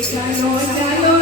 Esta noche hay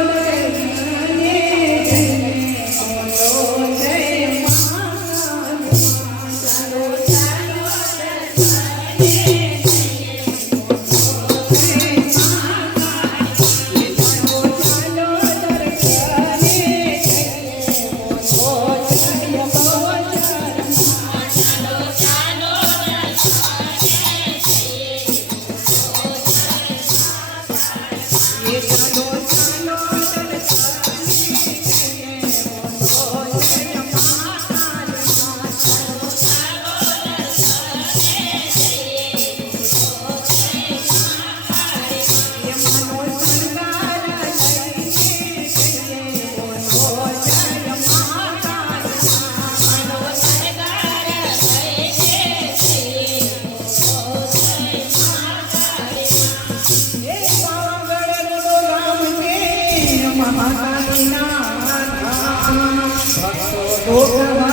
ভক্ত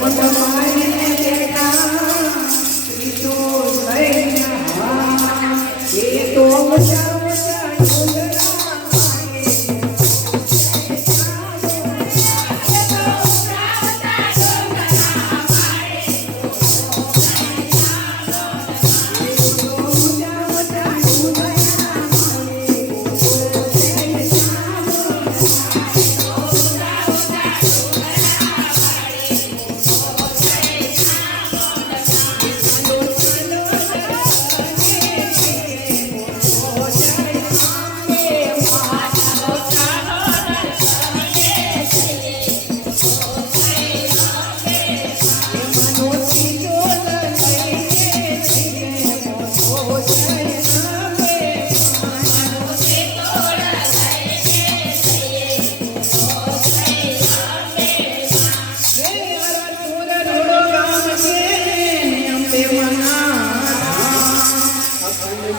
One more.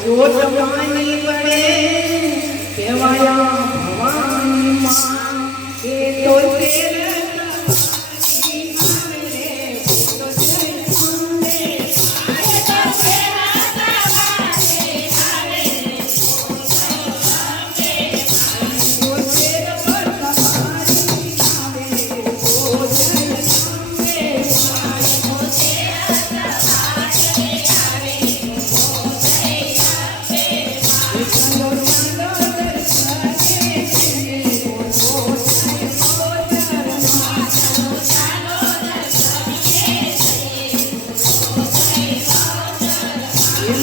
જોતવાની પડે કેવાયા